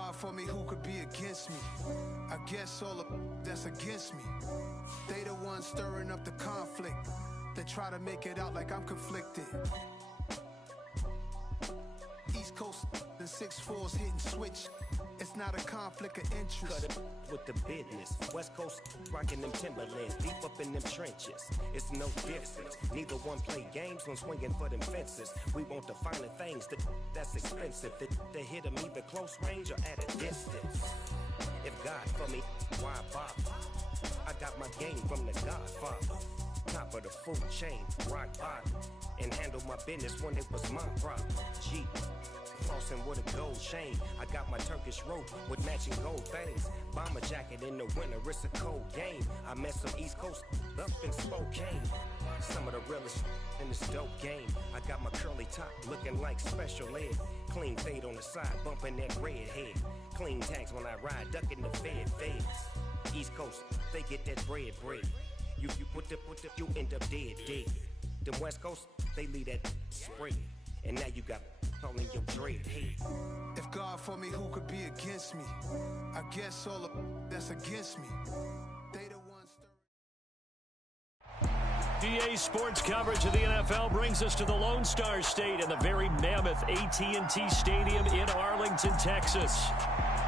God for me, who could be against me? I guess all the that's against me. They the ones stirring up the conflict. They try to make it out like I'm conflicted. East Coast and 6'4's hitting switch. It's not a conflict of interest. Cut it with the business. West Coast rocking them Timberlands, deep up in them trenches. It's no difference. Neither one play games when swinging for them fences. We want the finer things that's expensive. To hit them either close range or at a distance. If God for me, why bother? I got my game from the Godfather. Top of the food chain, rock bottom. And handle my business when it was my problem. G. Flossing with a gold chain. I got my Turkish rope with matching gold things. Bomber jacket in the winter, it's a cold game. I met some East Coast up in Spokane. Some of the realest in this dope game. I got my curly top looking like special ed. Clean fade on the side, bumping that red head. Clean tags when I ride, ducking the feds. East Coast, they get that bread. You you end up dead. Them West Coast, they leave that spread. And now you got all in your dread head. If God for me, who could be against me? I guess all the that's against me. They the ones. PA Sports coverage of the NFL brings us to the Lone Star State and the very mammoth AT&T Stadium in Arlington, Texas.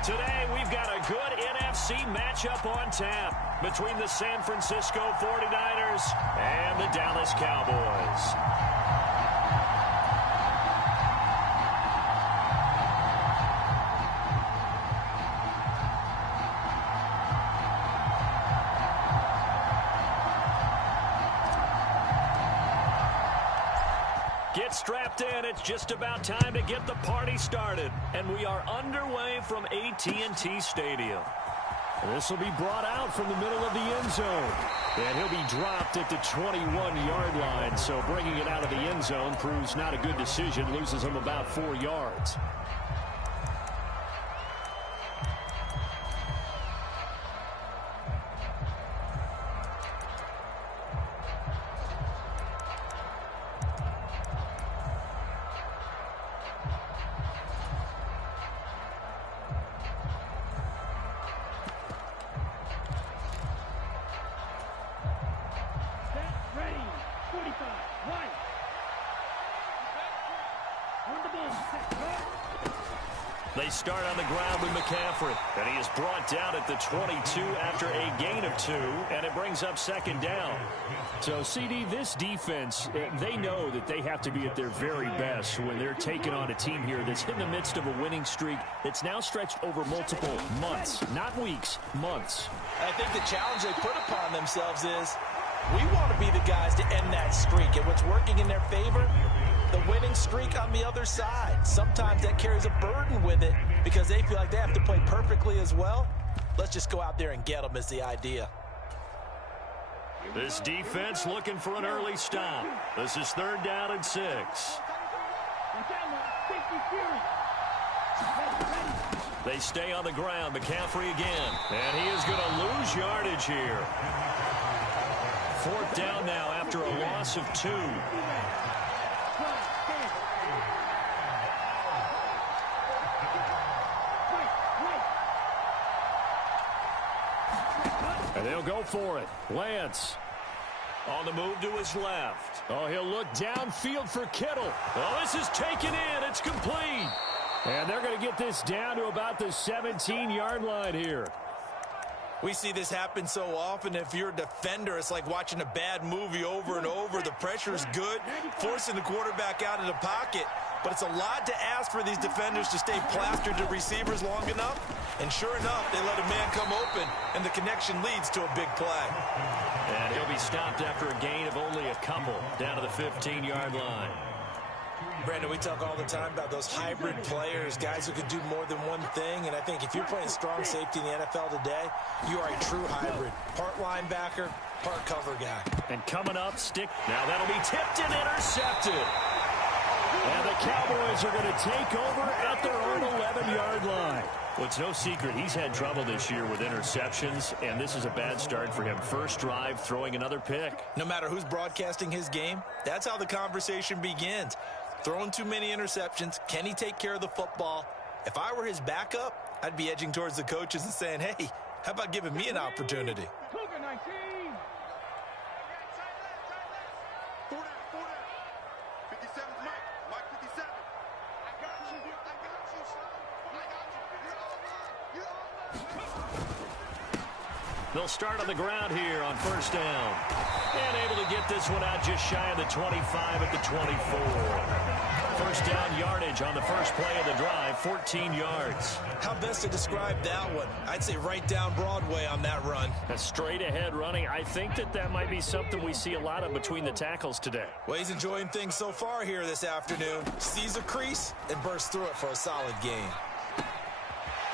Today, we've got a good NFC matchup on tap between the San Francisco 49ers and the Dallas Cowboys. Get strapped in. It's just about time to get the party started. And we are underway from AT&T Stadium. This will be brought out from the middle of the end zone. And he'll be dropped at the 21-yard line. So bringing it out of the end zone proves not a good decision. Loses him about 4 yards. They start on the ground with McCaffrey, and he is brought down at the 22 after a gain of 2, and it brings up second down. So, CD, this defense, they know that they have to be at their very best when they're taking on a team here that's in the midst of a winning streak that's now stretched over multiple months, not weeks, months. I think the challenge they put upon themselves is we want to be the guys to end that streak, and what's working in their favor, the winning streak on the other side. Sometimes that carries a burden with it because they feel like they have to play perfectly as well. Let's just go out there and get them is the idea. This defense looking for an early stop. This is 3rd down and 6. They stay on the ground. McCaffrey again. And he is going to lose yardage here. 4th down now after a loss of 2. And they'll go for it. Lance on the move to his left. Oh, he'll look downfield for Kittle. Oh, this is taken in. It's complete. And they're going to get this down to about the 17-yard line here. We see this happen so often. If you're a defender, it's like watching a bad movie over and over. The pressure's good, forcing the quarterback out of the pocket. But it's a lot to ask for these defenders to stay plastered to receivers long enough. And sure enough, they let a man come open, and the connection leads to a big play. And he'll be stopped after a gain of only a couple, down to the 15-yard line. Brandon, we talk all the time about those hybrid players, guys who can do more than one thing. And I think if you're playing strong safety in the NFL today, you are a true hybrid. Part linebacker, part cover guy. And coming up, stick. Now that'll be tipped and intercepted. And the Cowboys are going to take over at their own 11-yard line. Well, it's no secret he's had trouble this year with interceptions, and this is a bad start for him. First drive, throwing another pick. No matter who's broadcasting his game, that's how the conversation begins. Throwing too many interceptions. Can he take care of the football? If I were his backup, I'd be edging towards the coaches and saying, hey, how about giving me an opportunity? Cougar 19. They'll start on the ground here on first down. And able to get this one out just shy of the 25 at the 24. First down yardage on the first play of the drive, 14 yards. How best to describe that one? I'd say right down Broadway on that run. A straight ahead running. I think that might be something we see a lot of between the tackles today. Well, he's enjoying things so far here this afternoon. Sees a crease and bursts through it for a solid gain.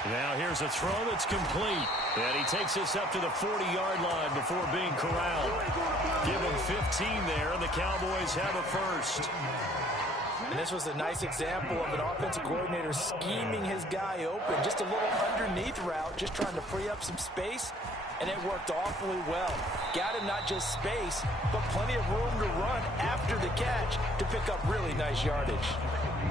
Now here's a throw that's complete. And he takes us up to the 40-yard line before being corralled. Give him 15 there, and the Cowboys have a first. And this was a nice example of an offensive coordinator scheming his guy open. Just a little underneath route, just trying to free up some space, and it worked awfully well. Got him not just space, but plenty of room to run after the catch to pick up really nice yardage.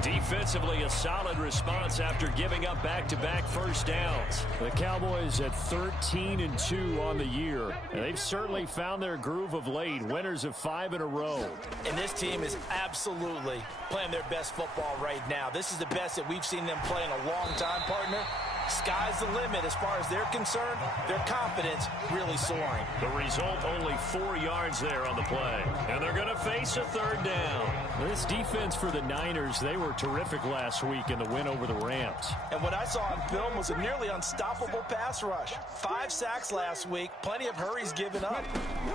Defensively, a solid response after giving up back-to-back first downs. The Cowboys at 13-2 on the year. And they've certainly found their groove of late, winners of 5 in a row. And this team is absolutely playing their best football right now. This is the best that we've seen them play in a long time, partner. Sky's the limit as far as they're concerned. Their confidence really soaring. The result, only 4 yards there on the play. And they're going to face a third down. This defense for the Niners, they were terrific last week in the win over the Rams. And what I saw on film was a nearly unstoppable pass rush. 5 sacks last week, plenty of hurries given up.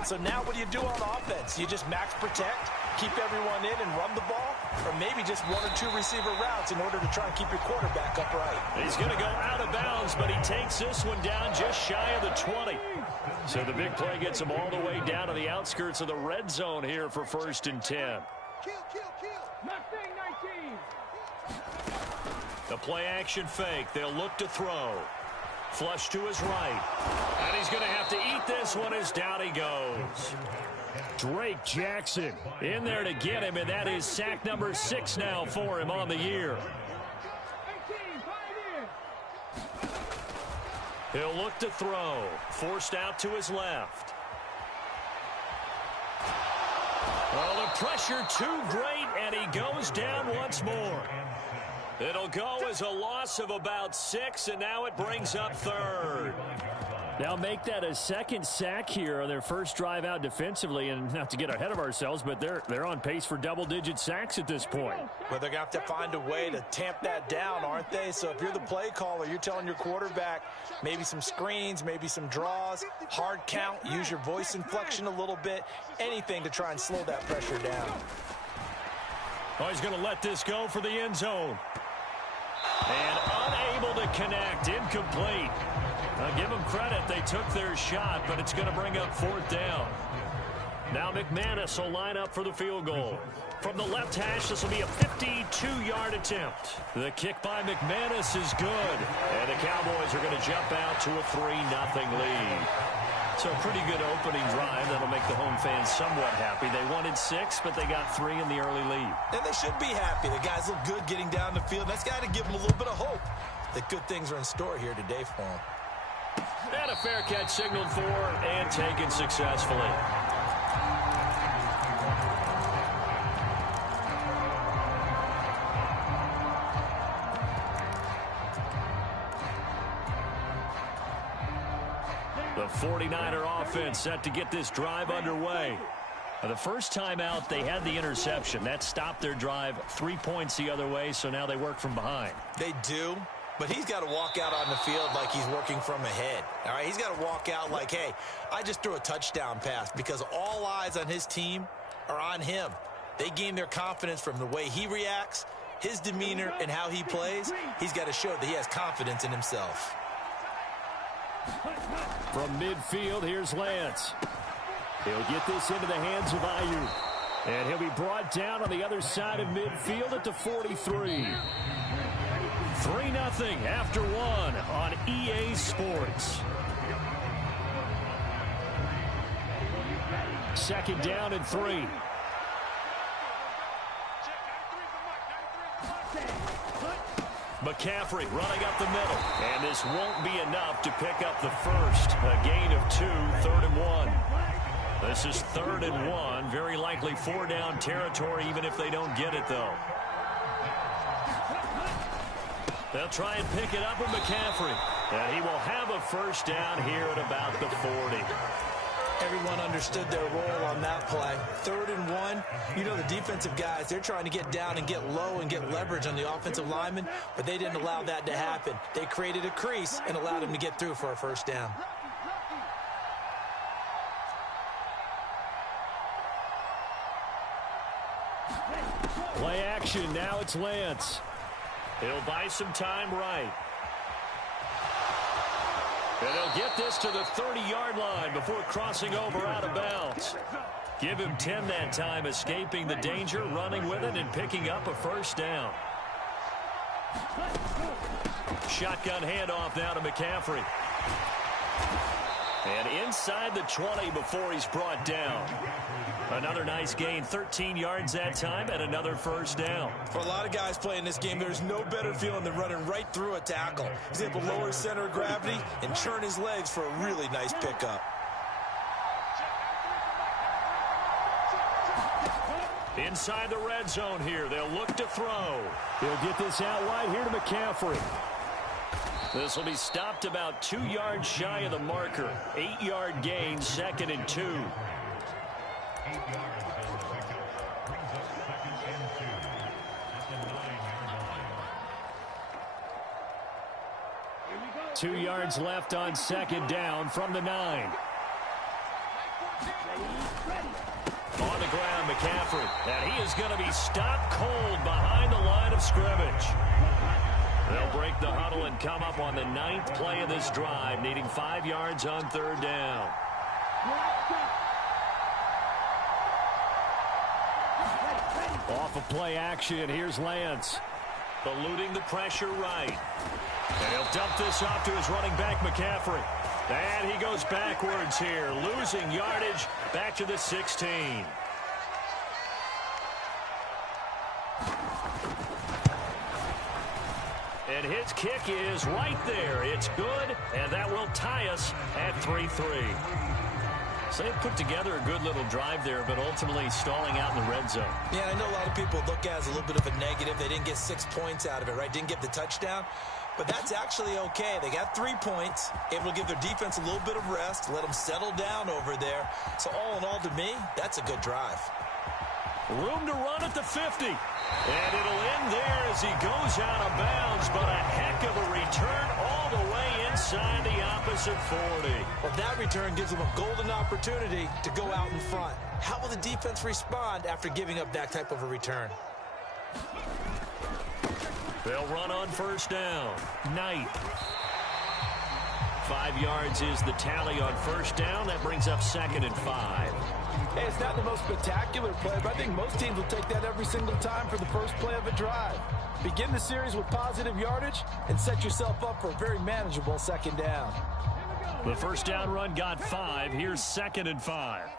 So now what do you do on offense? You just max protect, keep everyone in and run the ball, or maybe just 1 or 2 receiver routes in order to try and keep your quarterback upright. He's going to go out of bounds, but he takes this one down just shy of the 20. So the big play gets him all the way down to the outskirts of the red zone here for first and 10. Mustang 19. The play action fake. They'll look to throw. Flush to his right. And he's going to have to eat this one as down he goes. Drake Jackson in there to get him, and that is sack number 6 now for him on the year. 18, 5 in. He'll look to throw. Forced out to his left. Well, the pressure too great, and he goes down once more. It'll go as a loss of about 6, and now it brings up third. Now make that a second sack here on their first drive out defensively, and not to get ahead of ourselves, but they're on pace for double-digit sacks at this point. Well, they're going to have to find a way to tamp that down, aren't they? So if you're the play caller, you're telling your quarterback maybe some screens, maybe some draws, hard count, use your voice inflection a little bit, anything to try and slow that pressure down. Oh, he's going to let this go for the end zone. And unable to connect, incomplete. Now give them credit, they took their shot, but it's going to bring up 4th down. Now McManus will line up for the field goal. From the left hash, this will be a 52-yard attempt. The kick by McManus is good. And the Cowboys are going to jump out to a 3-0 lead. So a pretty good opening drive that'll make the home fans somewhat happy. They wanted 6, but they got 3 in the early lead. And they should be happy. The guys look good getting down the field. That's got to give them a little bit of hope that good things are in store here today for them. And a fair catch signaled for and taken successfully. The 49er offense set to get this drive underway. The first time out, they had the interception. That stopped their drive 3 points the other way, so now they work from behind. They do. But he's got to walk out on the field like he's working from ahead. All right, he's got to walk out like, hey, I just threw a touchdown pass, because all eyes on his team are on him. They gain their confidence from the way he reacts, his demeanor, and how he plays. He's got to show that he has confidence in himself. From midfield, here's Lance. He'll get this into the hands of Ayuk. And he'll be brought down on the other side of midfield at the 43. 3-0 after 1 on EA Sports. Second down and 3. McCaffrey running up the middle. And this won't be enough to pick up the first. A gain of 2, 3rd and 1. This is 3rd and 1. Very likely 4-down territory, even if they don't get it, though. They'll try and pick it up with McCaffrey. And he will have a first down here at about the 40. Everyone understood their role on that play. 3rd and 1. You know the defensive guys, they're trying to get down and get low and get leverage on the offensive lineman, but they didn't allow that to happen. They created a crease and allowed him to get through for a first down. Play action. Now it's Lance. He'll buy some time right. And he'll get this to the 30-yard line before crossing over out of bounds. Give him 10 that time, escaping the danger, running with it, and picking up a first down. Shotgun handoff now to McCaffrey. And inside the 20 before he's brought down. Another nice gain, 13 yards that time, and another first down. For a lot of guys playing this game, there's no better feeling than running right through a tackle. He's able to lower his center of gravity and churn his legs for a really nice pickup. Inside the red zone here, they'll look to throw. He'll get this out wide here to McCaffrey. This will be stopped about 2 yards shy of the marker. 8-yard gain, 2nd and 2. 2 yards left on 2nd down from the 9. On the ground, McCaffrey. And he is going to be stopped cold behind the line of scrimmage. They'll break the huddle and come up on the 9th play of this drive, needing 5 yards on 3rd down. Off of play action, here's Lance. Eluding the pressure right. And he'll dump this off to his running back, McCaffrey. And he goes backwards here, losing yardage back to the 16. And his kick is right there. It's good, and that will tie us at 3-3. So they put together a good little drive there, but ultimately stalling out in the red zone. Yeah, I know a lot of people look at it as a little bit of a negative. They didn't get 6 points out of it, right? Didn't get the touchdown. But that's actually okay. They got 3 points, able to give their defense a little bit of rest, let them settle down over there. So all in all, to me, that's a good drive. Room to run at the 50. And it'll end there as he goes out of bounds, but a heck of a return all the way inside the opposite 40. Well, that return gives them a golden opportunity to go out in front. How will the defense respond after giving up that type of a return? They'll run on first down. Knight. 5 yards is the tally on first down. That brings up 2nd and 5. Hey, it's not the most spectacular play, but I think most teams will take that every single time for the first play of a drive. Begin the series with positive yardage and set yourself up for a very manageable 2nd down. The first down run got 5. Here's 2nd and 5.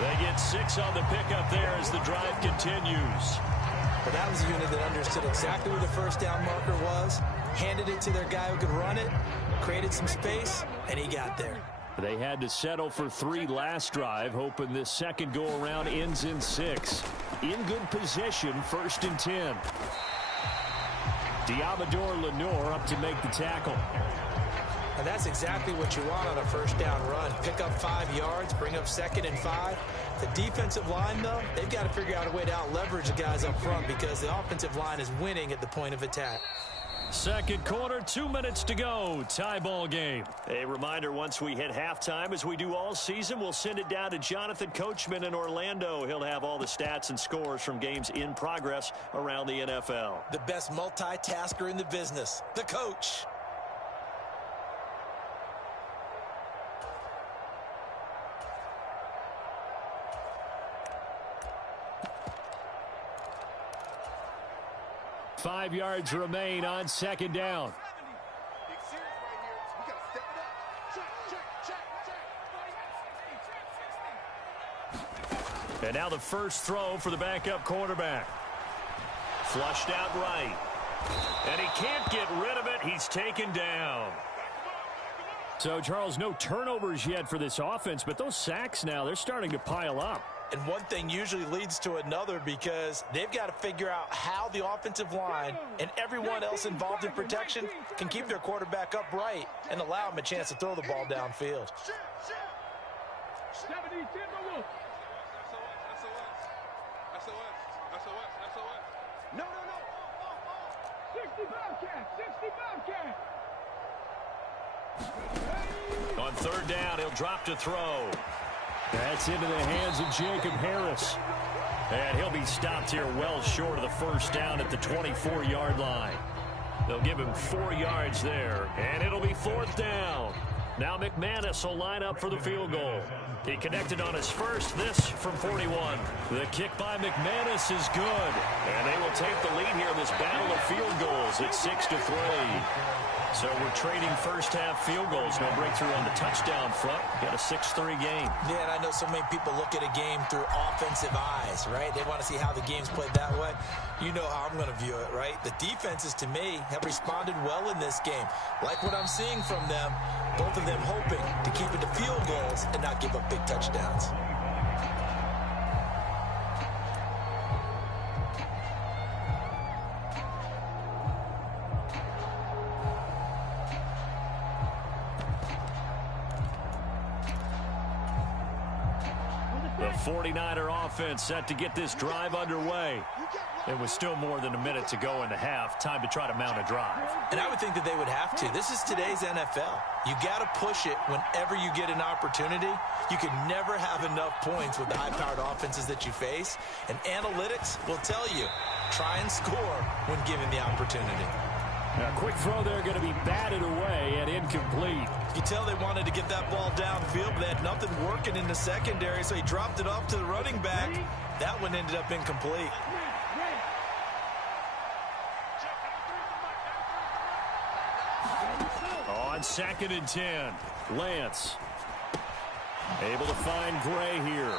They get 6 on the pickup there as the drive continues. Well, that was a unit that understood exactly where the first down marker was, handed it to their guy who could run it, created some space, and he got there. They had to settle for 3 last drive, hoping this second go-around ends in 6. In good position, 1st and 10. Diamador Lenore up to make the tackle. And that's exactly what you want on a first down run. Pick up 5 yards, bring up 2nd and 5. The defensive line, though, they've got to figure out a way to out-leverage the guys up front because the offensive line is winning at the point of attack. Second quarter, 2 minutes to go. Tie ball game. A reminder, once we hit halftime, as we do all season, we'll send it down to Jonathan Coachman in Orlando. He'll have all the stats and scores from games in progress around the NFL. The best multitasker in the business, the coach. Five yards remain on 2nd down. And now the first throw for the backup quarterback. Flushed out right. And he can't get rid of it. He's taken down. So, Charles, no turnovers yet for this offense, but those sacks now, they're starting to pile up. And one thing usually leads to another because they've got to figure out how the offensive line and everyone else involved in protection can keep their quarterback upright and allow him a chance to throw the ball downfield. 70, Timberwolves. No. 60 Bobcat. 60 Bobcat. On third down, he'll drop to throw. That's into the hands of Jacob Harris. And he'll be stopped here well short of the first down at the 24-yard line. They'll give him 4 yards there, and it'll be fourth down. Now McManus will line up for the field goal. He connected on his first, this from 41. The kick by McManus is good. And they will take the lead here in this battle of field goals at 6-3. So we're trading first-half field goals. No breakthrough on the touchdown front. Got a 6-3 game. Yeah, and I know so many people look at a game through offensive eyes, right? They want to see how the game's played that way. You know how I'm going to view it, right? The defenses, to me, have responded well in this game. Like what I'm seeing from them, both of them hoping to keep it to field goals and not give up big touchdowns. The 49er offense set to get this drive underway. It was still more than a minute to go in the half. Time to try to mount a drive. And I would think that they would have to. This is today's NFL. You got to push it whenever you get an opportunity. You can never have enough points with the high-powered offenses that you face. And analytics will tell you, try and score when given the opportunity. A quick throw there going to be batted away and incomplete. You tell they wanted to get that ball downfield, but they had nothing working in the secondary, so he dropped it off to the running back. That one ended up incomplete. On 2nd and 10, Lance able to find Gray here.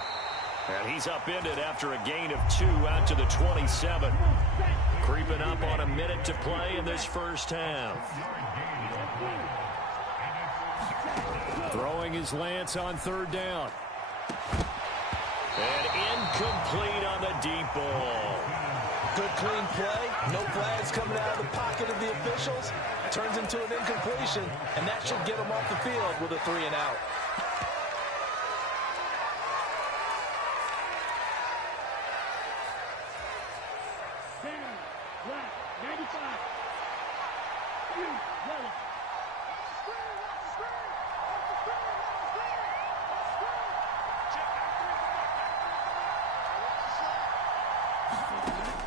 And he's upended after a gain of 2 out to the 27. Creeping up on a minute to play in this first half. Throwing his Lance on third down. And incomplete on the deep ball. Good clean play. No flags coming out of the pocket of the officials. Turns into an incompletion, and that should get him off the field with a 3-and-out.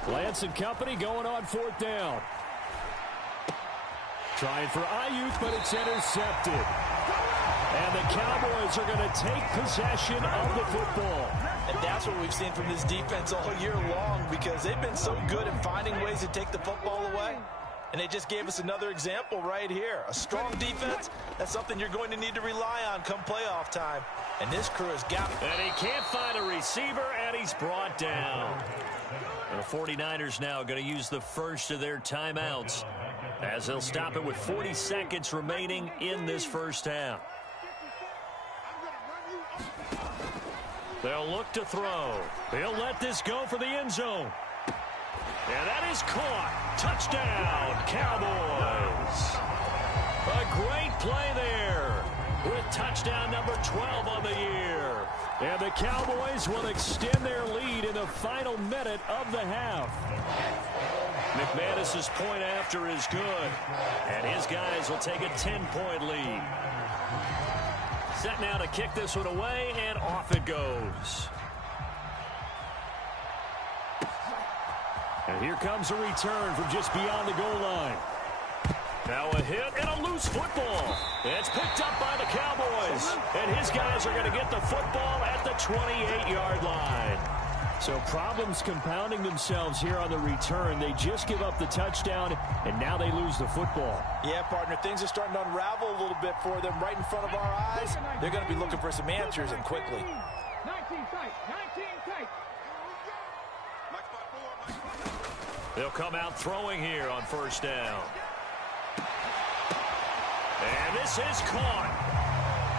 Lance and company going on fourth down. Trying for Ayuk, but it's intercepted. And the Cowboys are going to take possession of the football. And that's what we've seen from this defense all year long, because they've been so good at finding ways to take the football away. And they just gave us another example right here. A strong defense, that's something you're going to need to rely on come playoff time. And this crew has got it. And he can't find a receiver, and he's brought down. And the 49ers now going to use the first of their timeouts as they'll stop it with 40 seconds remaining in this first half. They'll look to throw. He'll let this go for the end zone. And that is caught. Touchdown, Cowboys. A great play there with touchdown number 12 on the year. And the Cowboys will extend their lead in the final minute of the half. McManus's point after is good. And his guys will take a 10-point lead. Set now to kick this one away, and off it goes. And here comes a return from just beyond the goal line. Now a hit and a loose football. It's picked up by the Cowboys. And his guys are going to get the football at the 28-yard line. So problems compounding themselves here on the return. They just give up the touchdown, and now they lose the football. Yeah, partner, things are starting to unravel a little bit for them right in front of our eyes. They're going to be looking for some answers, and quickly. 19 tight. 19 tight. They'll come out throwing here on first down. And this is caught.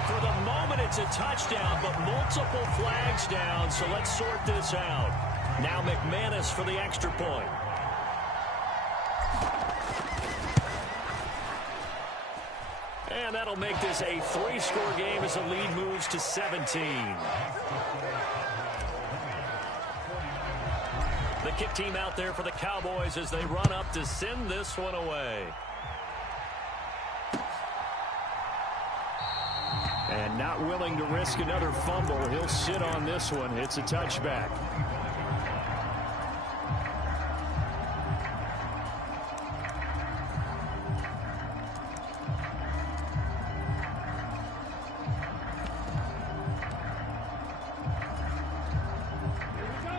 For the moment, it's a touchdown, but multiple flags down, so let's sort this out. Now McManus for the extra point. And that'll make this a 3-score game as the lead moves to 17. The kick team out there for the Cowboys as they run up to send this one away. And not willing to risk another fumble. He'll sit on this one. It's a touchback.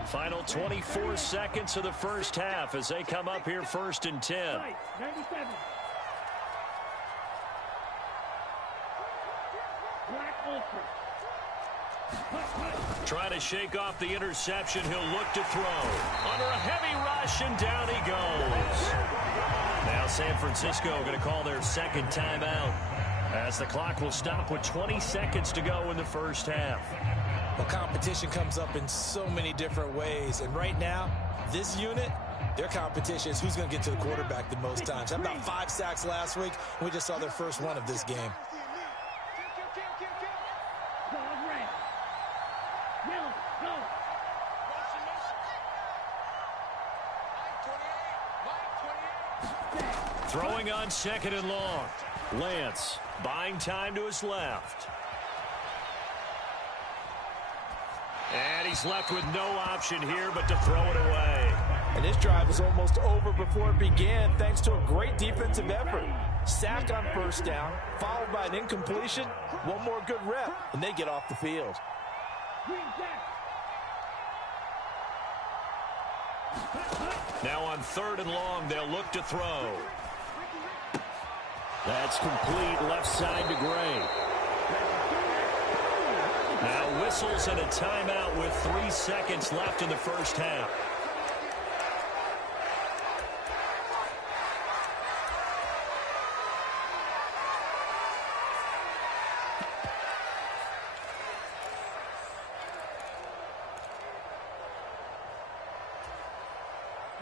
Final 24 seconds of the first half as they come up here first and 10. 97. Trying to shake off the interception. He'll look to throw. Under a heavy rush, and down he goes. Now San Francisco going to call their second timeout as the clock will stop with 20 seconds to go in the first half. Well, competition comes up in so many different ways. And right now, this unit, their competition is who's going to get to the quarterback the most times. How about 5 sacks last week? We just saw their first one of this game. Throwing on second and long. Lance buying time to his left. And he's left with no option here but to throw it away. And this drive was almost over before it began thanks to a great defensive effort. Sack on first down, followed by an incompletion. One more good rep, and they get off the field. Now on third and long, they'll look to throw. That's complete left side to Gray. Now whistles and a timeout with 3 seconds left in the first half.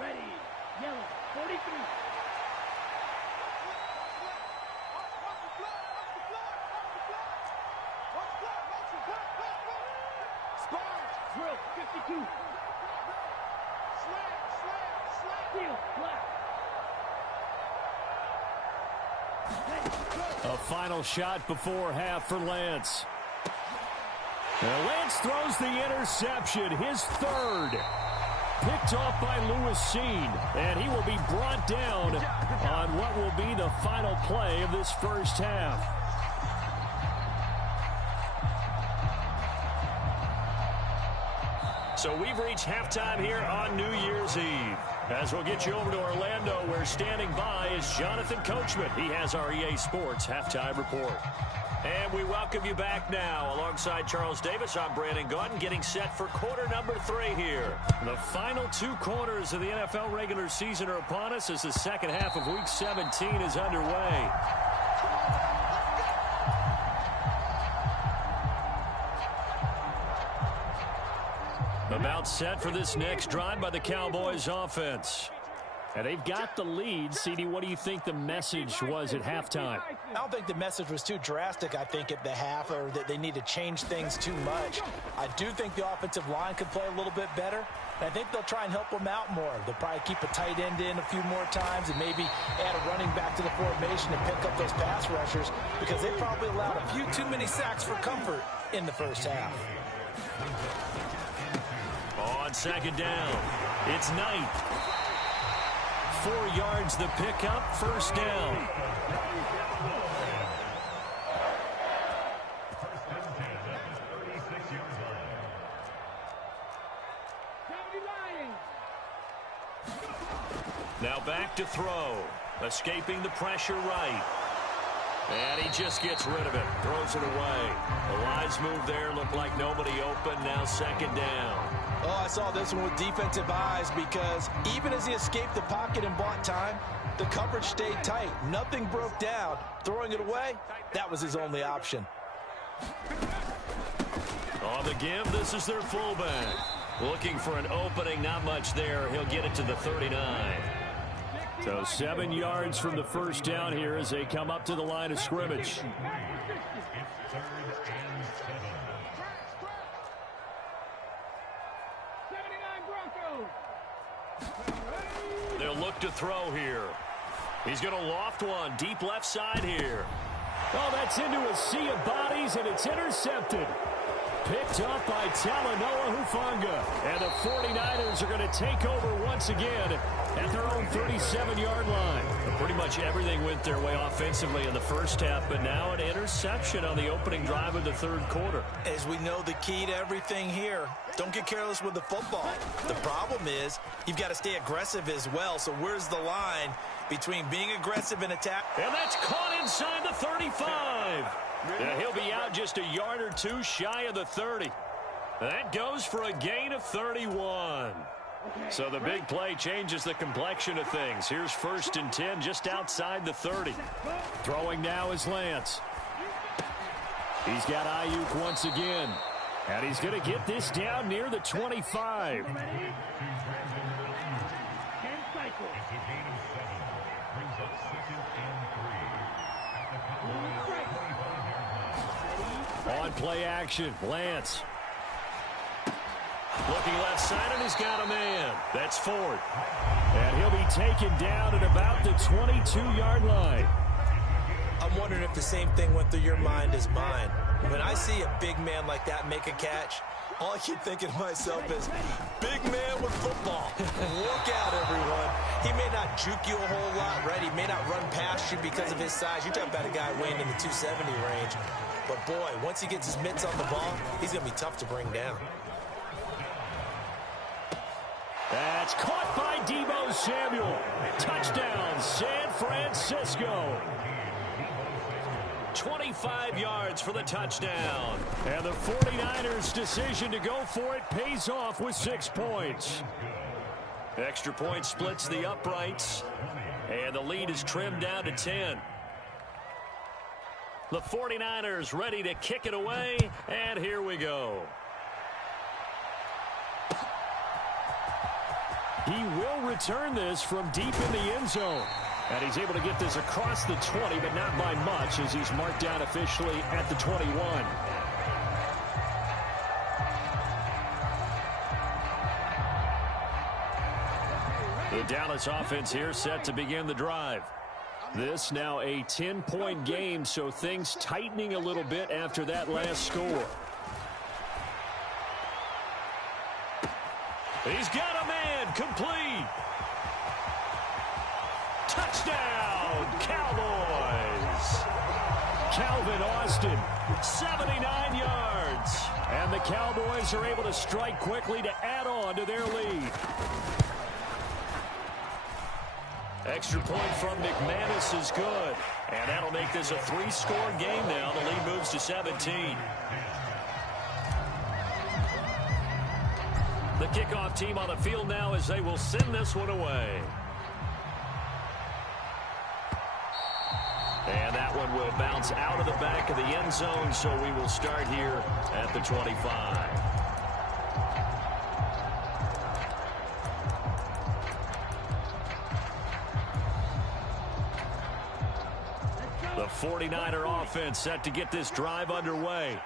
Ready. Yellow. 43. Drill. 52. Steel. Black. A final shot before half for Lance. Now Lance throws the interception, his third. Picked off by Lewis Seen, and he will be brought down on what will be the final play of this first half. So we've reached halftime here on New Year's Eve. As we'll get you over to Orlando, where standing by is Jonathan Coachman. He has our EA Sports Halftime Report. And we welcome you back now. Alongside Charles Davis, I'm Brandon Gaudin, getting set for quarter number 3 here. The final 2 quarters of the NFL regular season are upon us as the second half of Week 17 is underway. About set for this next drive by the Cowboys offense. And they've got the lead. CD, what do you think the message was at halftime? I don't think the message was too drastic, I think, at the half, or that they need to change things too much. I do think the offensive line could play a little bit better. And I think they'll try and help them out more. They'll probably keep a tight end in a few more times and maybe add a running back to the formation and pick up those pass rushers, because they probably allowed a few too many sacks for comfort in the first half. On second down, it's Knight. 4 yards the pickup, first down. Now back to throw. Escaping the pressure right. And he just gets rid of it. Throws it away. The lines move there. Looked like nobody open. Now second down. Oh, I saw this one with defensive eyes because even as he escaped the pocket and bought time, the coverage stayed tight. Nothing broke down. Throwing it away, that was his only option. On the give, this is their fullback. Looking for an opening, not much there. He'll get it to the 39. So 7 yards from the first down here as they come up to the line of scrimmage. They'll look to throw here. He's going to loft one deep left side here. Oh, that's into a sea of bodies, and it's intercepted. Picked up by Talanoa Hufanga. And the 49ers are going to take over once again at their own 37-yard line. Pretty much everything went their way offensively in the first half, but now an interception on the opening drive of the third quarter. As we know, the key to everything here, don't get careless with the football. The problem is you've got to stay aggressive as well. So where's the line between being aggressive and attack? And that's caught inside the 35. And he'll be out just a yard or two shy of the 30. That goes for a gain of 31. So the big play changes the complexion of things. Here's 1st and 10 just outside the 30. Throwing now is Lance. He's got Ayuk once again. And he's going to get this down near the 25. On play action, Lance. Looking left side, and he's got a man. That's Ford. And he'll be taken down at about the 22-yard line. I'm wondering if the same thing went through your mind as mine. When I see a big man like that make a catch, all I keep thinking to myself is, big man with football. Look out, everyone. He may not juke you a whole lot, right? He may not run past you because of his size. You're talking about a guy weighing in the 270 range. But, boy, once he gets his mitts on the ball, he's going to be tough to bring down. That's caught by Deebo Samuel. Touchdown, San Francisco. 25 yards for the touchdown. And the 49ers' decision to go for it pays off with 6 points. Extra point splits the uprights. And the lead is trimmed down to 10. The 49ers ready to kick it away. And here we go. He will return this from deep in the end zone. And he's able to get this across the 20, but not by much as he's marked down officially at the 21. The Dallas offense here set to begin the drive. This now a 10-point game, so things tightening a little bit after that last score. He's got a man, complete. Touchdown, Cowboys. Calvin Austin, 79 yards. And the Cowboys are able to strike quickly to add on to their lead. Extra point from McManus is good. And that'll make this a 3-score game now. The lead moves to 17. The kickoff team on the field now as they will send this one away. And that one will bounce out of the back of the end zone, so we will start here at the 25. The 49er offense set to get this drive underway.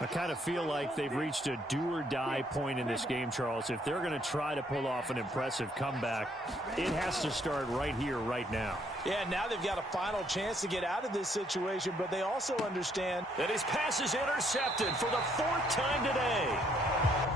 I kind of feel like they've reached a do-or-die point in this game, Charles. If they're going to try to pull off an impressive comeback, it has to start right here, right now. Yeah, now they've got a final chance to get out of this situation, but they also understand that his pass is intercepted for the 4th time today.